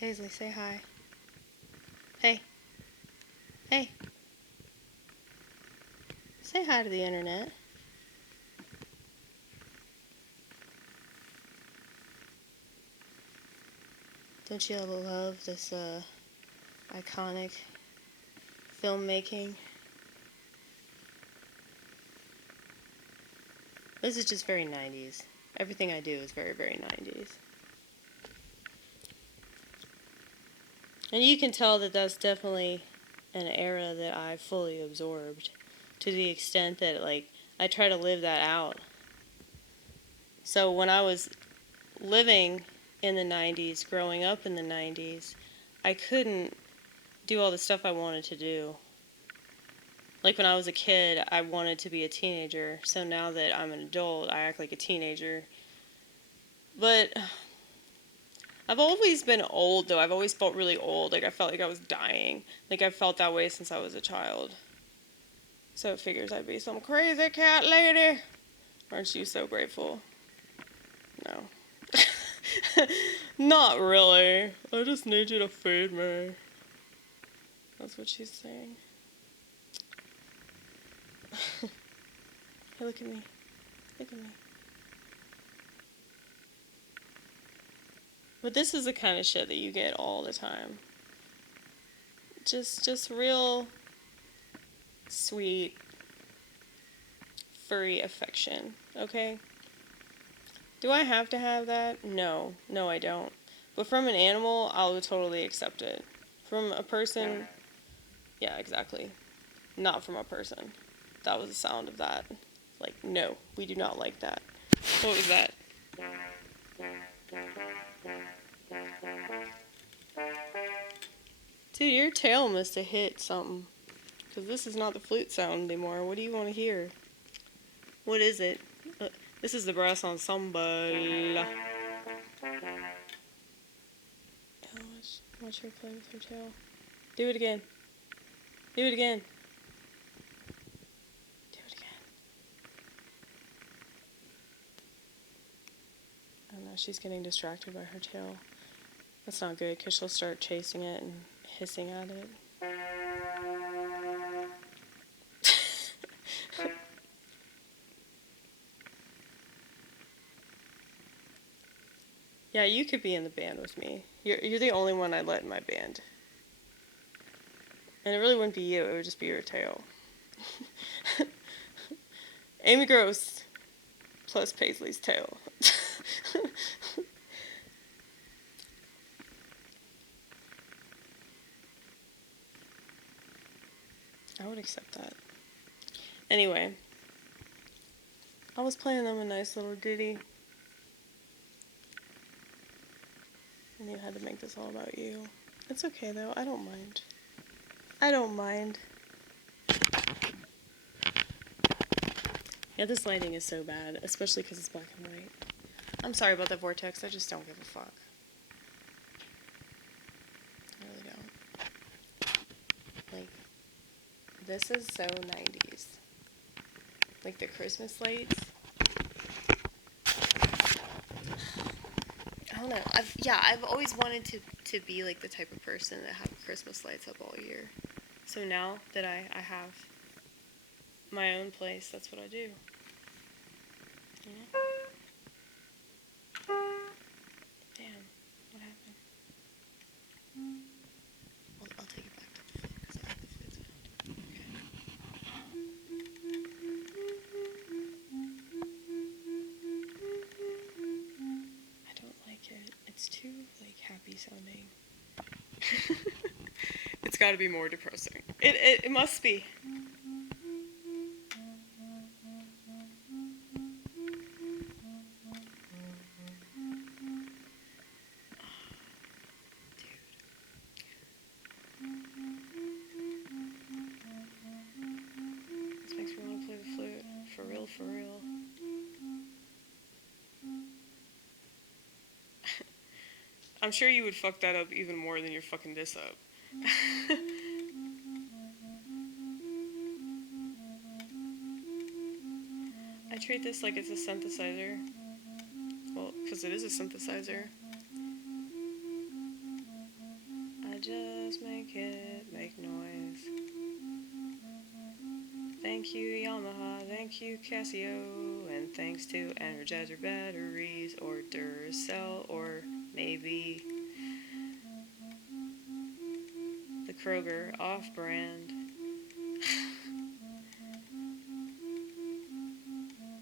Paisley, say hi. Hey. Hey. Say hi to the internet. Don't you love this iconic filmmaking? This is just very 90s. Everything I do is very, very 90s. And you can tell that that's definitely an era that I fully absorbed to the extent that, like, I try to live that out. So when I was living in the 90s, growing up in the 90s, I couldn't do all the stuff I wanted to do. Like when I was a kid, I wanted to be a teenager. So now that I'm an adult, I act like a teenager. But I've always been old, though. I've always felt really old. Like I felt like I was dying. Like I've felt that way since I was a child. So it figures I'd be some crazy cat lady. Aren't you so grateful? No. Not really. I just need you to feed me. That's what she's saying. Hey, look at me. Look at me. But this is the kind of shit that you get all the time. Just real sweet, furry affection, okay? Do I have to have that? No. No, I don't. But from an animal, I'll totally accept it. From a person, yeah, exactly. Not from a person. That was the sound of that. Like, no, we do not like that. What was that? Dude, your tail must have hit something. Because this is not the flute sound anymore. What do you want to hear? What is it? This is the brass ensemble. Oh, watch her play with her tail. Do it again. Do it again. Do it again. Oh no, she's getting distracted by her tail. That's not good because she'll start chasing it and hissing at it. Yeah, you could be in the band with me. You're the only one I'd let in my band. And it really wouldn't be you, it would just be your tail. Amy Gross plus Paisley's tail. I would accept that. Anyway, I was playing them a nice little ditty. And you had to make this all about you. It's okay though, I don't mind. I don't mind. Yeah, this lighting is so bad, especially because it's black and white. I'm sorry about that vortex, I just don't give a fuck. I really don't. Like, this is so 90s. Like the Christmas lights. I don't know. I've always wanted to be like the type of person that have Christmas lights up all year. So now that I have my own place, that's what I do. Yeah. Damn, what happened? I'll take it back to the flute because I think the flute's found. Okay. I don't like it. It's too like happy sounding. It's got to be more depressing. It must be. For real. I'm sure you would fuck that up even more than you're fucking this up. I treat this like it's a synthesizer. Well, because it is a synthesizer. just make it make noise. Thank you Yamaha, thank you Casio, and thanks to Energizer batteries or Duracell or maybe the Kroger off-brand.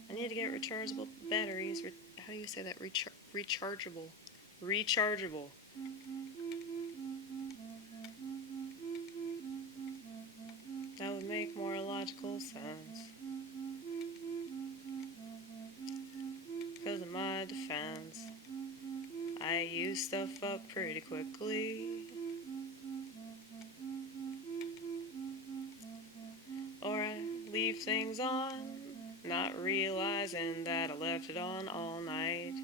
I need to get rechargeable batteries. How do you say that? Rechargeable. Rechargeable. That would make more logical sense. Because of my defense, I use stuff up pretty quickly. Or I leave things on, not realizing that I left it on all night.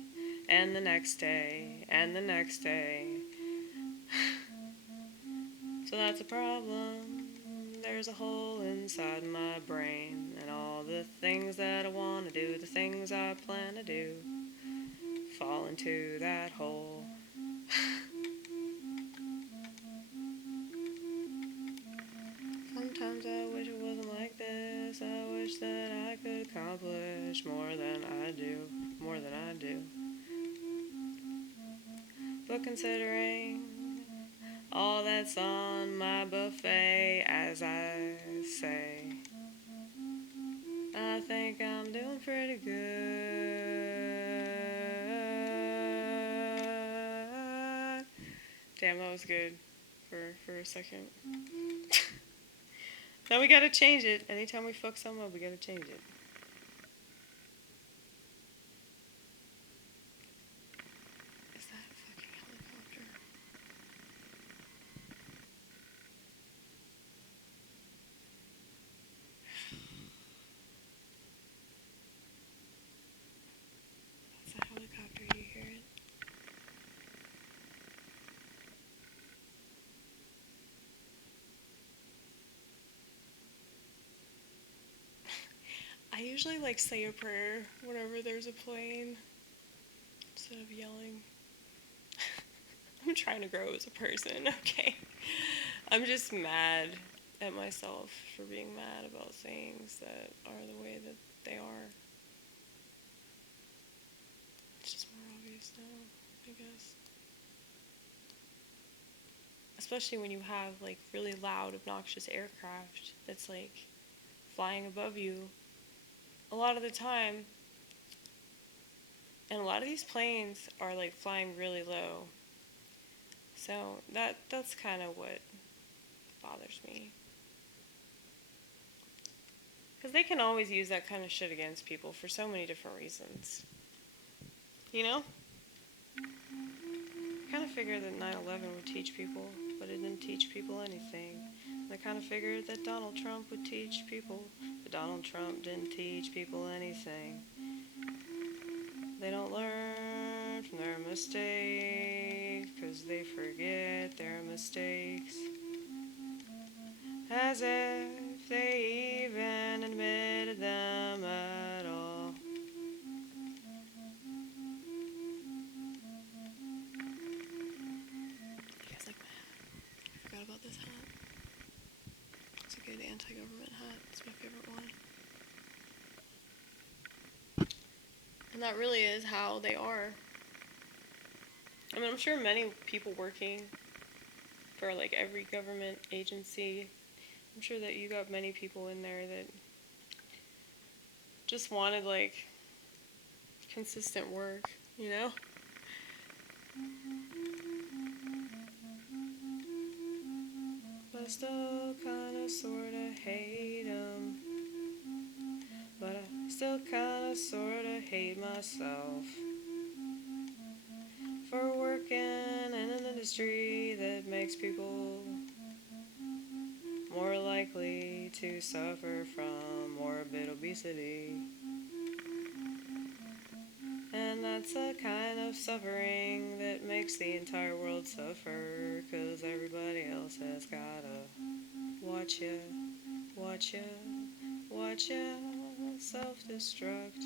And the next day, and the next day. So that's a problem. There's a hole inside my brain, and all the things that I want to do, the things I plan to do, fall into that hole. Sometimes I wish it wasn't like this. I wish that I could accomplish more than I do. But considering all that's on my buffet, as I say, I think I'm doing pretty good. Damn, that was good for a second. Now we gotta change it. Anytime we fuck something up, we gotta change it. Is that a fucking helicopter? That's a helicopter, you hear it? I usually say a prayer whenever there's a plane instead of yelling. I'm trying to grow as a person, okay? I'm just mad at myself for being mad about things that are the way that they are. It's just more obvious now, I guess. Especially when you have really loud, obnoxious aircraft that's flying above you a lot of the time. And a lot of these planes are flying really low. So that's kind of what bothers me. Because they can always use that kind of shit against people for so many different reasons. You know? I kind of figured that 9/11 would teach people, but it didn't teach people anything. And I kind of figured that Donald Trump would teach people, but Donald Trump didn't teach people anything. They don't learn from their mistakes, because they forget their mistakes. As if they even admitted them at all. You guys like my hat? I forgot about this hat. It's a good anti-government hat. It's my favorite one. And that really is how they are. I mean, I'm sure many people working for every government agency, I'm sure that you got many people in there that just wanted consistent work, you know? But I still kinda sorta hate them. But I still kinda sorta hate myself for working in an industry that makes people more likely to suffer from morbid obesity. And that's a kind of suffering that makes the entire world suffer, 'cause everybody else has gotta watch ya, self-destruct.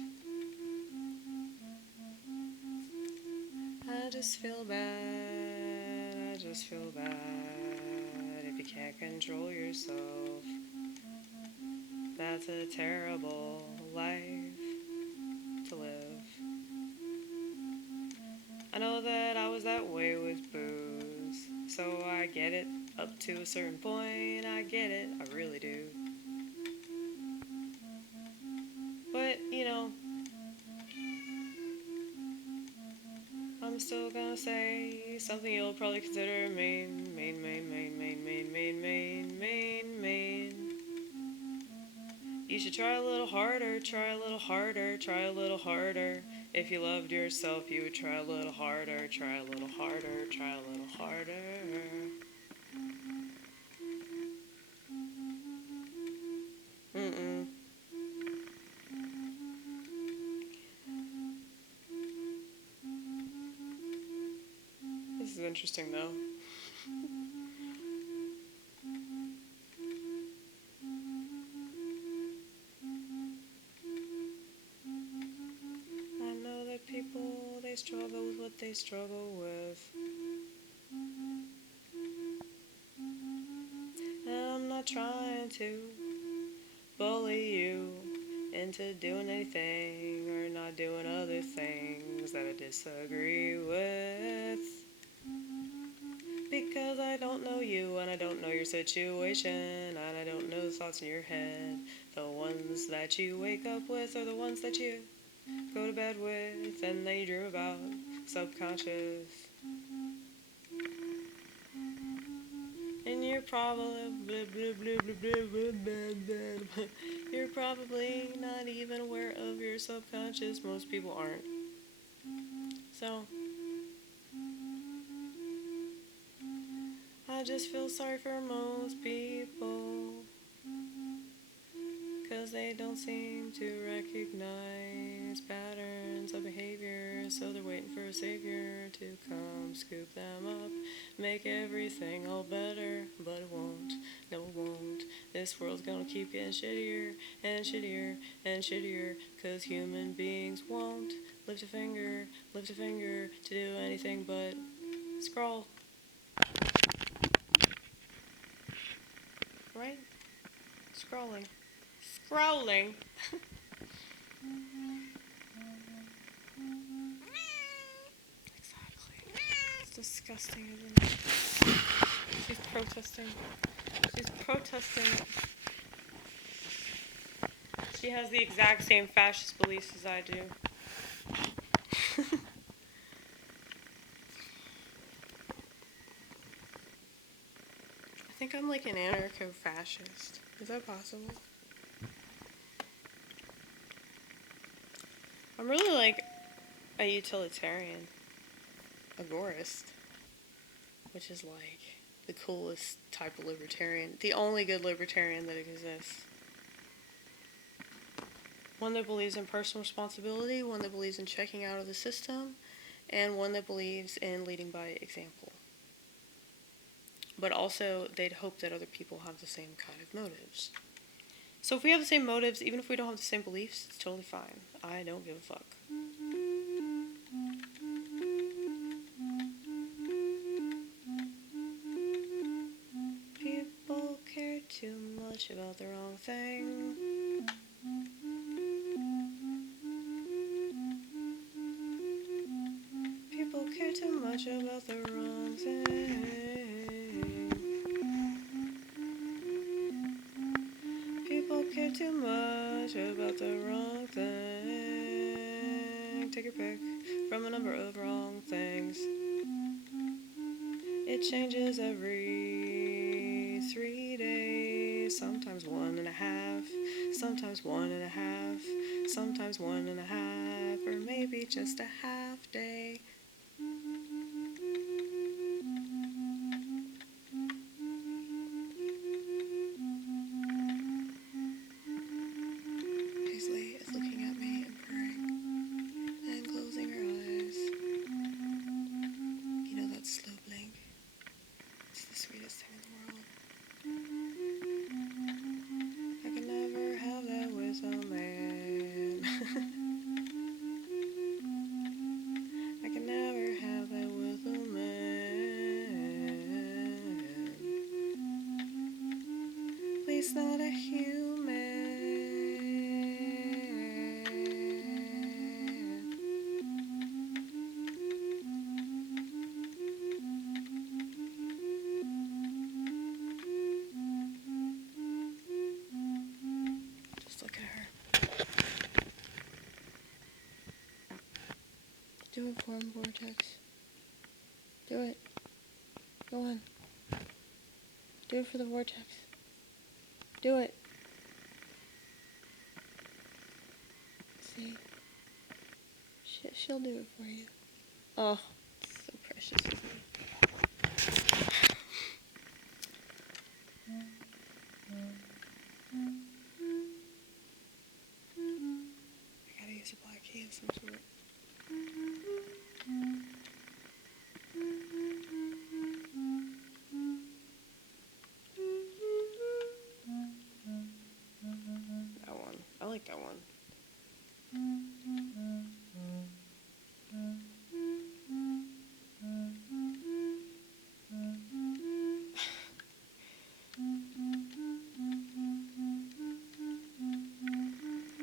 I just feel bad. can't control yourself. That's a terrible life to live. I know that I was that way with booze, so I get it. Up to a certain point, I get it, I really do. But, I'm still gonna say something you'll probably consider main. You should try a little harder, try a little harder, try a little harder. If you loved yourself, you would try a little harder, try a little harder, try a little harder. Mm-mm. This is interesting, though. I know that people, they struggle with what they struggle with. And I'm not trying to bully you into doing anything or not doing other things that I disagree with. Because I don't know you and I don't know your situation and I don't know the thoughts in your head. The ones that you wake up with are the ones that you go to bed with and then you dream about subconscious. And you're probably you're probably not even aware of your subconscious. Most people aren't. So I just feel sorry for most people, 'cause they don't seem to recognize patterns of behavior, so they're waiting for a savior to come scoop them up, make everything all better, but it won't, no it won't. This world's gonna keep getting shittier and shittier and shittier, 'cause human beings won't lift a finger to do anything but scroll. Right? Scrolling. Exactly. It's disgusting, isn't it? She's protesting. She has the exact same fascist beliefs as I do. I think I'm like an anarcho-fascist. Is that possible? I'm really like a utilitarian, agorist, which is like the coolest type of libertarian, the only good libertarian that exists. One that believes in personal responsibility, one that believes in checking out of the system, and one that believes in leading by example. But also, they'd hope that other people have the same kind of motives. So if we have the same motives, even if we don't have the same beliefs, it's totally fine. I don't give a fuck. People care too much about the wrong thing. People care too much about the wrong thing. People care too much about the wrong thing. Take your pick from a number of wrong things. It changes every 3 days, sometimes 1.5, sometimes 1.5, sometimes 1.5, or maybe just a half day. Paisley is looking at me and purring and closing her eyes. You know that slow blink? It's the sweetest thing in the world. I can never have that with a man. I can vortex. Do it. Go on. Do it for the vortex. Do it. See? She'll do it for you. Oh, so precious. I gotta use a black key of some sort. That one. I like that one.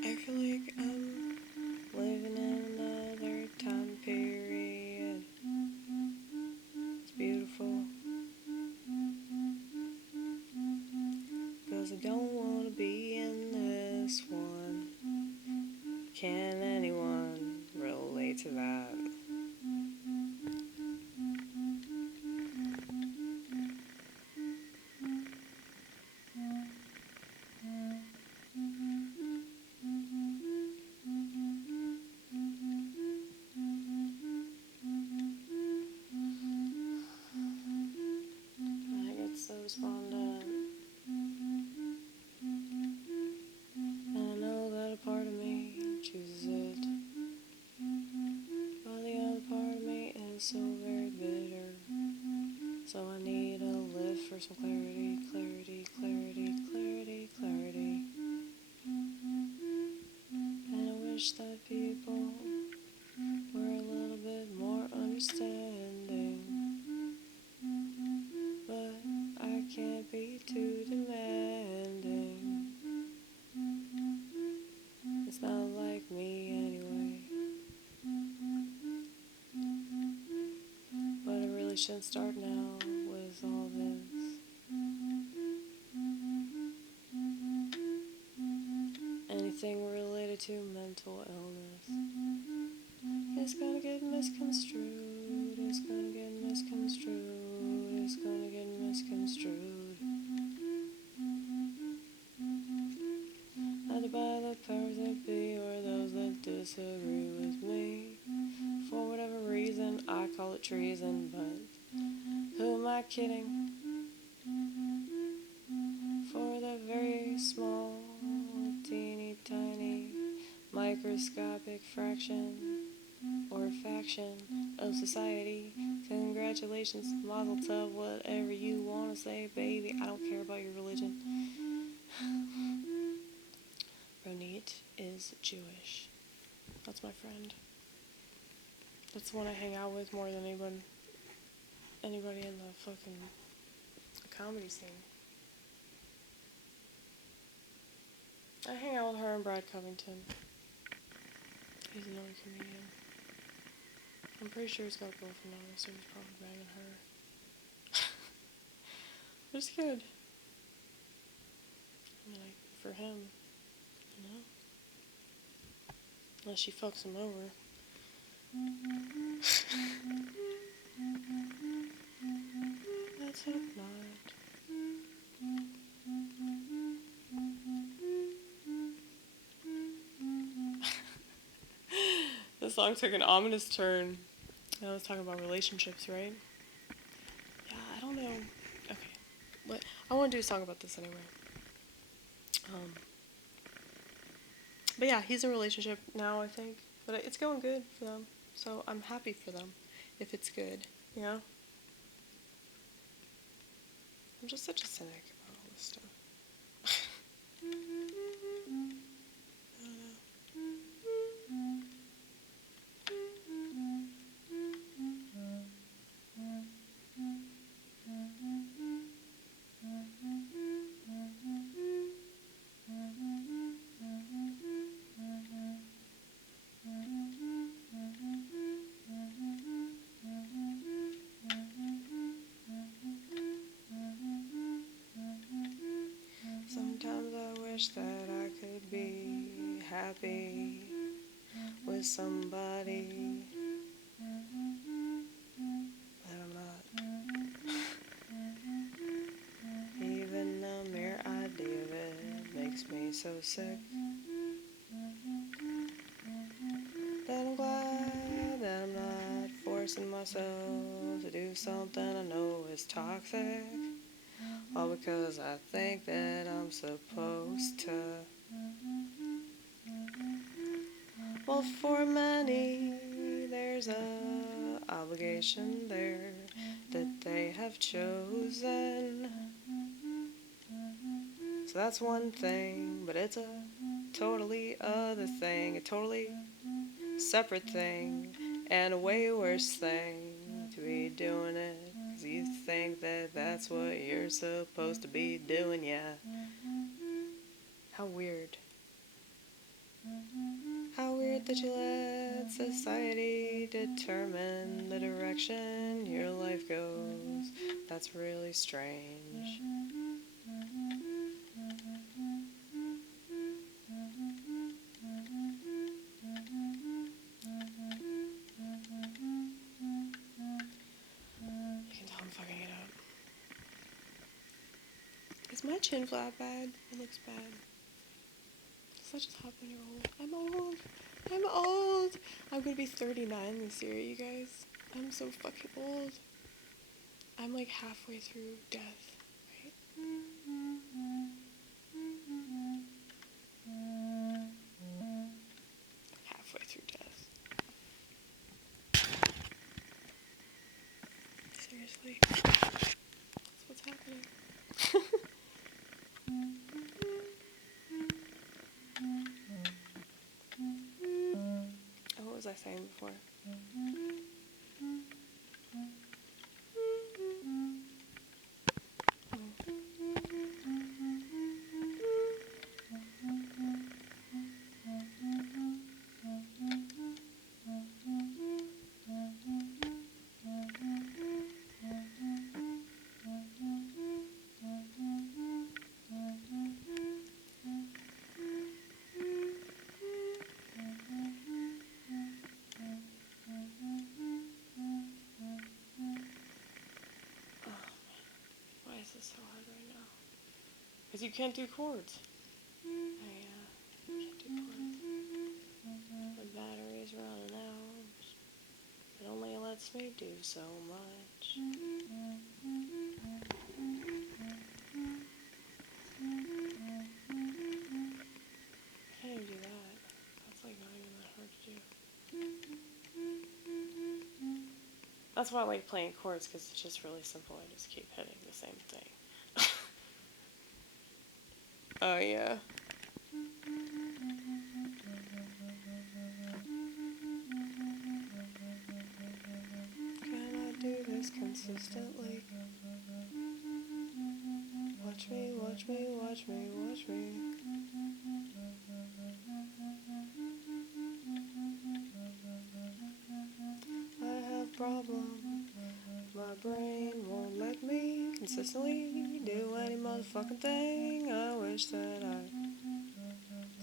I feel like I'm living in another time period. It's beautiful. 'Cause I don't want to be in this one. Can anyone relate to that? I get so despondent. And I know that a part of me chooses it. While the other part of me is so very bitter. So I need a lift for some clarity, clarity, clarity, clarity, clarity. And I wish that people were a little bit more understanding. But I can't be too demanding. It's not like me anyway. But I really shouldn't start now with all this. Anything related to mental illness is gonna get misconstrued. It's gonna get misconstrued. It's gonna get misconstrued. Either by the powers that be or those that disagree with me. For whatever reason, I call it treason, but who am I kidding? For the very small, teeny tiny, microscopic fraction or faction of society. Congratulations, mazel tov, whatever you want to say, baby. I don't care about your religion. Ronit is Jewish. That's my friend. That's the one I hang out with more than anybody in the fucking comedy scene. I hang out with her and Brad Covington. He's another comedian. I'm pretty sure he's got a girlfriend now, so he's probably banging her. But it's good. I mean, like, for him, you know? Unless she fucks him over. Let's hope not. The song took an ominous turn. And I was talking about relationships, right? Yeah, I don't know. Okay. But I want to do a song about this anyway. But yeah, he's in a relationship now, I think. But it's going good for them. So I'm happy for them if it's good, you know? I'm just such a cynic about all this stuff. Sometimes I wish that I could be happy with somebody, so sick that I'm glad that I'm not forcing myself to do something I know is toxic, all because I think that I'm supposed to. Well, for many, there's a obligation there that they have chosen. So that's one thing, but it's a totally other thing, a totally separate thing, and a way worse thing to be doing it, 'cause you think that that's what you're supposed to be doing, yeah. How weird. How weird that you let society determine the direction your life goes. That's really strange. You can tell I'm fucking it up. Is my chin flap bad? It looks bad. Such a top when you're old. I'm old. I'm old. I'm gonna be 39 this year, you guys. I'm so fucking old. I'm like halfway through death, right? Halfway through death. Seriously. That's what's happening. Oh, what was I saying before? Why is this so hard right now? Because you can't do chords. I can't do chords. The battery's running out. It only lets me do so much. I can't even do that. That's like not even that hard to do. That's why I like playing chords, because it's just really simple. I just keep hitting the same thing. Oh, yeah. Can I do this consistently? Watch me, watch me, watch me, watch me. I have problems. My brain won't let me consistently do any motherfucking thing. I wish that I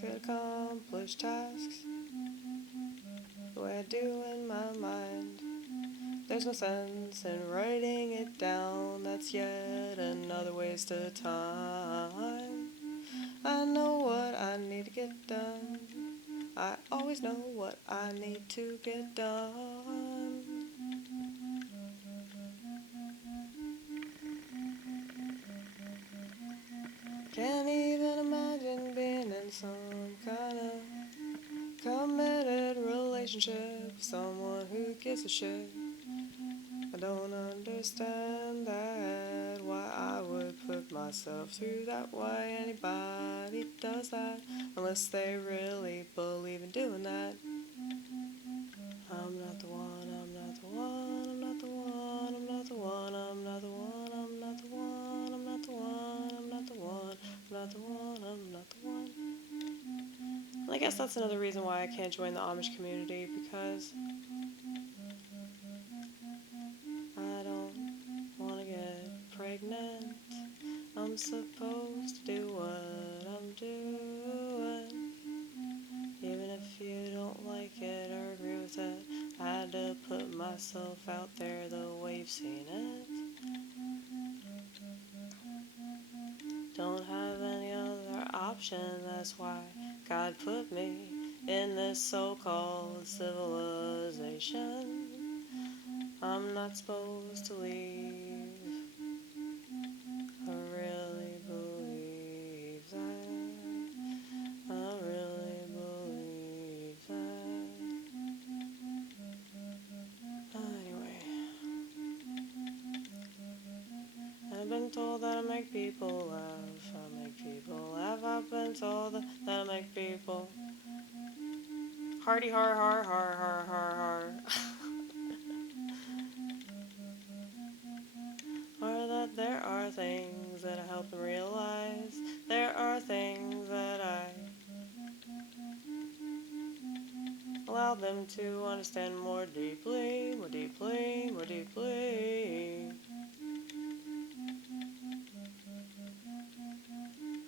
could accomplish tasks the way I do in my mind. There's no sense in writing it down. That's yet another waste of time. I know what I need to get done. I always know what I need to get done. Can't even imagine being in some kind of committed relationship with someone who gives a shit. I don't understand that, why I would put myself through that, why anybody does that, unless they really believe in doing that. I'm not the one, I'm not the one, I'm not the one, I'm not the one, I'm not the one, I'm not the one, I'm not the one, I'm not the one, I'm not the one, I'm not the one. And I guess that's another reason why I can't join the Amish community, because I don't want to get pregnant. I'm supposed to do what I'm doing. Even if you don't like it or agree with it, I had to put myself out there the way you've seen it. Don't have any other option. That's why God put me in this so-called civilization. I'm not supposed to leave. I really believe that. I really believe that. Anyway, I've been told that I make people laugh. I make people laugh. I've been told that I make people hardy har har har har har har. Or that there are things that I help them realize. There are things that I allow them to understand more deeply, more deeply, more deeply.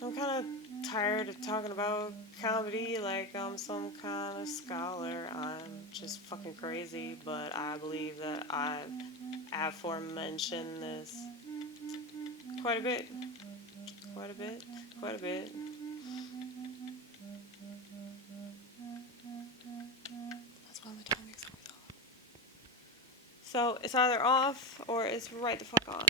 I'm kind of tired of talking about comedy like I'm some kind of scholar. I'm just fucking crazy, but I believe that I've aforementioned this quite a bit. Quite a bit. Quite a bit. That's why my timing's always off. So it's either off or it's right the fuck on.